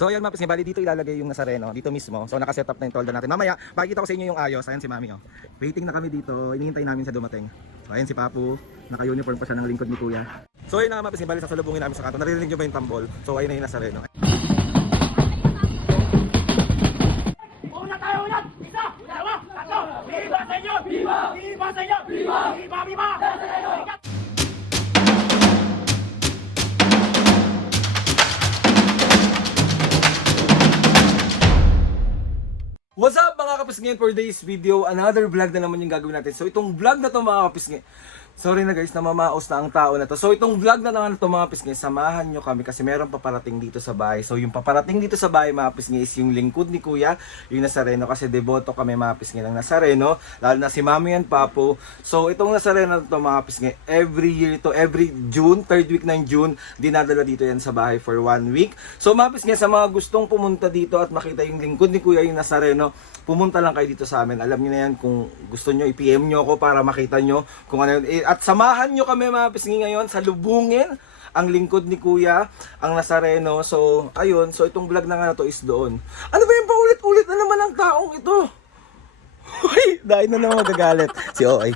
So ayan mga pisngi, bali dito ilalagay yung Nazareno, dito mismo. So nakaset up na yung tolda natin. Mamaya, pakikita ko sa inyo yung ayos. Ayan si Mami oh. Waiting na kami dito, hinihintay namin siya dumating. So ayan si Papu, naka-uniform pa siya ng lingkod ni Kuya. So ayun na mga pisngi, bali sasalubungin namin sa kanto. Naririnig nyo ba yung tambol? So ayun na yung Nazareno. Una tayo ulit! Isa! Dalawa! Tatlo! Viva sa inyo! Viva! Viva sa inyo! Viva! Viva! Viva! What's up mga kapisngin, for today's video, another vlog na naman yung gagawin natin. So itong vlog na to mga kapisngin, sorry na guys, namamaos na ang tao na to. So itong vlog na naman to mga kapisngin, samahan nyo kami kasi meron paparating dito sa bahay. So yung paparating dito sa bahay mga kapisngin is yung lingkod ni Kuya, yung Nazareno, kasi deboto kami mga kapisngin ng Nazareno, lalo na si Mami and Papo. So itong Nazareno na to mga kapisngin, every year to, every June, third week ng June, dinadala dito yan sa bahay for 1 week. So mga kapisngin, sa mga gustong pumunta dito at makita yung lingkod ni Kuya, yung Nazareno, pumunta lang kayo dito sa amin. Alam niyo na yan, kung gusto niyo i-PM niyo ako para makita niyo kung ano yun. At samahan niyo kami mga pisngi ngayon sa lubungin ang lingkod ni Kuya, ang Nazareno. So ayun, so itong vlog na nga na to is doon. Ano ba yung paulit-ulit na naman ang taong ito? Uy, dahil na naman magagalit si Oy.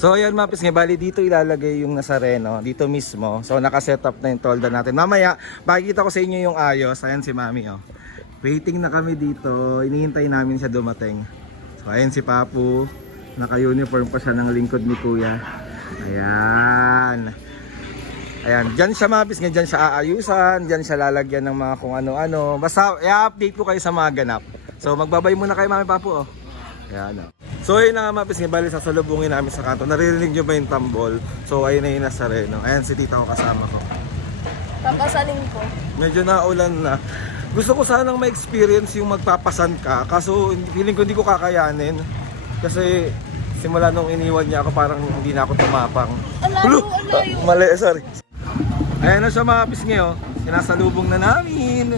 So ayan mga pisngi, bali dito ilalagay yung Nazareno, dito mismo. So nakaset up na yung tolda natin. Mamaya, pakikita ko sa inyo yung ayos. Ayan si Mami oh. Waiting na kami dito, hinihintay namin siya dumating. So ayan si Papu, naka-uniform pa siya ng lingkod ni Kuya. Ayan. Ayan, dyan siya mga pisngi, dyan siya aayusan, dyan siya lalagyan ng mga kung ano-ano. Basta i-update ko kayo sa mga ganap. So magbabay muna kayo Mami Papu oh. Ayan oh. So ayun na mga pisngi, bali sasalubungin namin sa kanto. Naririnig nyo ba yung tambol? So ayun na yung Nazareno. Ayan si tita ko kasama ko. Papasaling ko. Medyo naulan na. Gusto ko sanang ma-experience yung magpapasan ka, kaso feeling ko hindi ko kakayanin. Kasi simula nung iniwan niya ako, parang hindi na ako tumapang. Alayo. Mali, sorry. Ayan na siya mga pisngi oh. Sinasalubong na namin.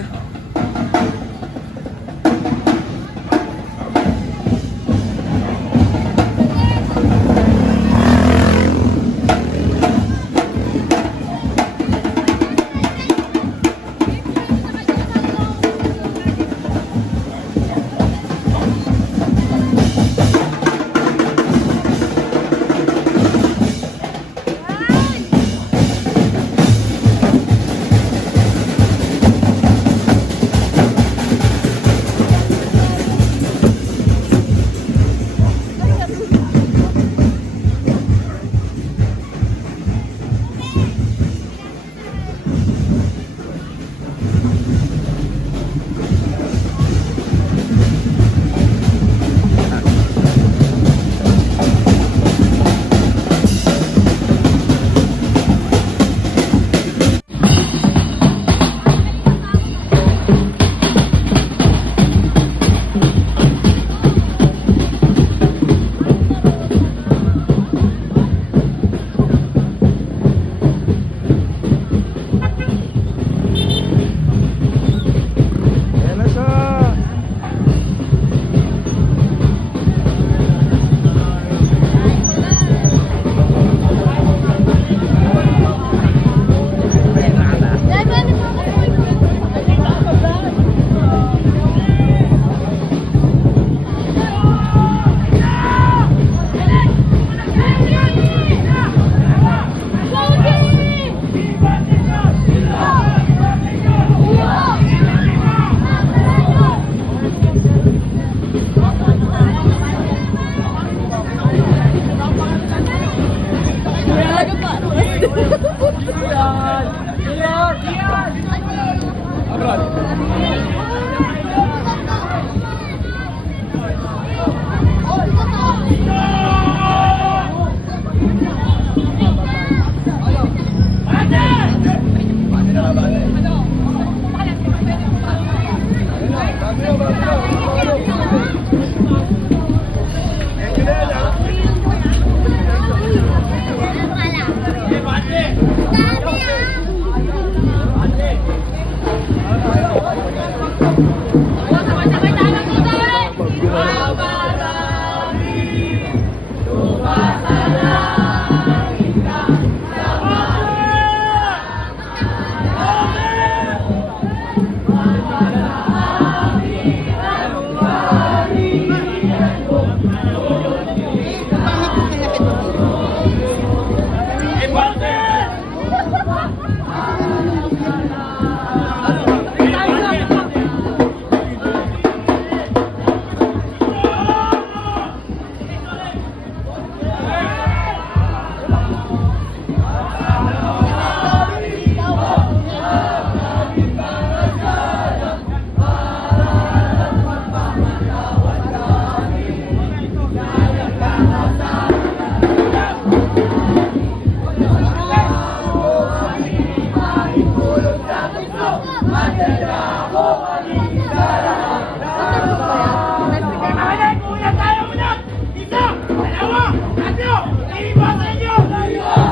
Kailangan una tayo unat! Isa! Dalawa! Tatlo! Viva sa inyo!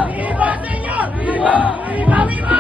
Viva sa inyo! Viva! Viva! Viva!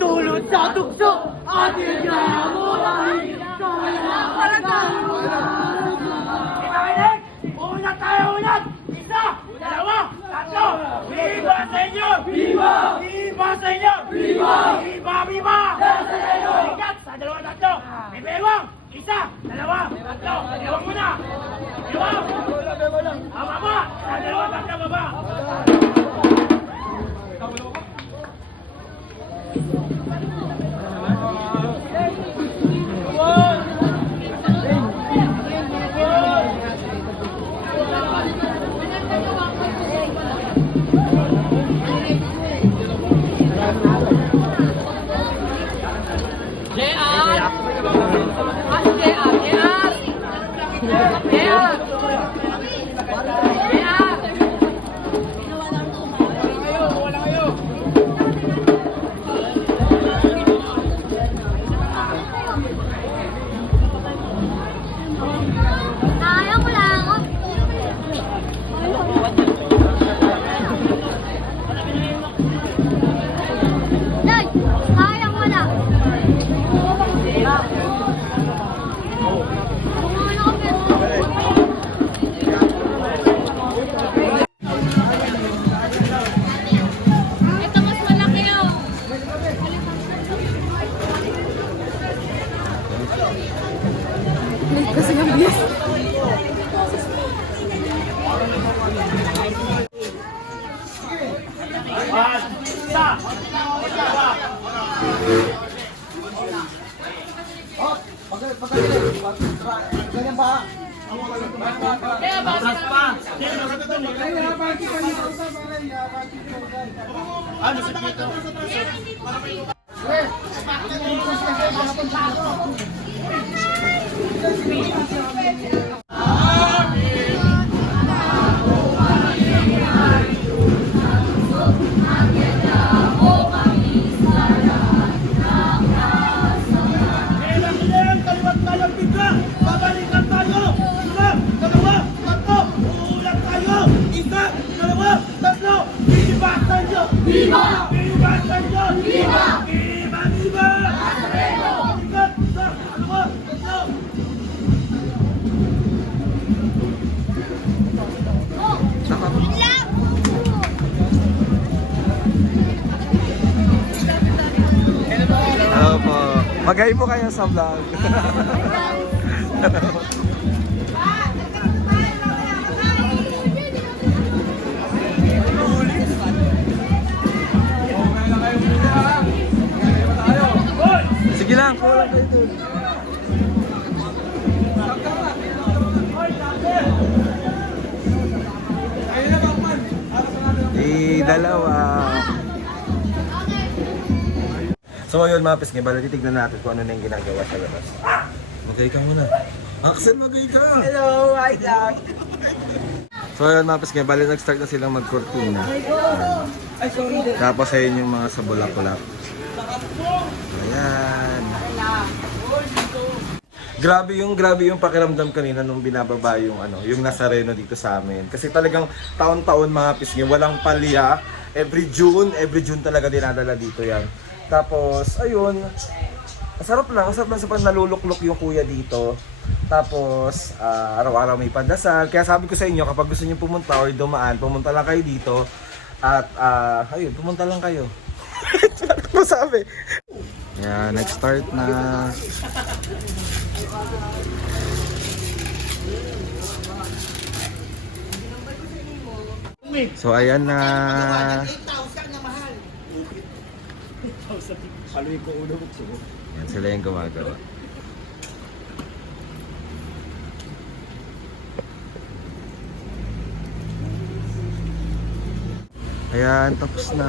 Tulad sa tukso, atin na muli. Kailangan una tayo unat! Isa! Dalawa! Tatlo! Viva sa inyo! Viva! Viva sa inyo! Viva! Viva! Viva! Ikat sa dalawa tatlo! May bewang! Isa! Dalawa! Tatlo! Bewang muna! Bewang! Ang baba! Sa dalawa tatlo baba! Kasi ng bias. Magay mo kayo sa vlog. Sige lang, kulang kayo dun. Dalawa. So ayun mga pisngi, bala titignan natin kung ano na yung ginagawa sa labas. Magay ka muna. Axel, magay ka! Hello, hi lang. So ayun mga pisngi, bala nag-start na silang magkortina. Ay, sorry. Tapos ayun yung mga sabulak-ulak. Ayan. Grabe yung pakiramdam kanina nung binababa yung yung Nazareno dito sa amin. Kasi talagang taon-taon mga pisngi, walang palya. Every June talaga dinadala dito yan. Tapos, ayun, masarap lang sa pag naluluklok yung kuya dito. Tapos, araw-araw may pandasal. Kaya sabi ko sa inyo, kapag gusto niyo pumunta or dumaan, pumunta lang kayo dito. At, ayun, pumunta lang kayo. Ano sabi? Yeah, nag-start na. So, ayan na. Yan sila yung gumagawa. Ayan, tapos na.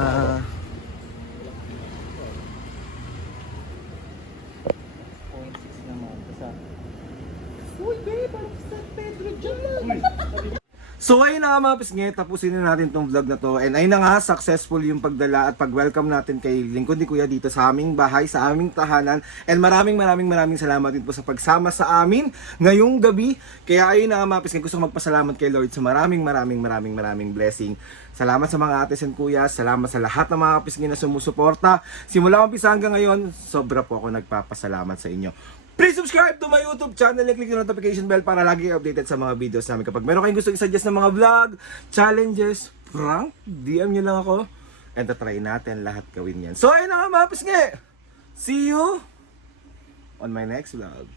So ayun na nga mga pisngi, tapusin na natin tong vlog na to. And ayun na nga, successful yung pagdala at pag-welcome natin kay lingkod ni Kuya dito sa aming bahay, sa aming tahanan. And maraming salamat din po sa pagsama sa amin ngayong gabi. Kaya ayun na nga mga pisngi, gusto ko magpasalamat kay Lord sa maraming blessing. Salamat sa mga ates and kuya, salamat sa lahat ng mga pisngi na sumusuporta. Simula umpisa hanggang ngayon, sobra po ako nagpapasalamat sa inyo. Please subscribe to my YouTube channel and click the notification bell para lagi updated sa mga videos namin. Kapag meron kayong gusto i-suggest ng mga vlog, challenges, prank, DM nyo lang ako. And try natin lahat gawin yan. So ayun na nga mga pisngi. See you on my next vlog.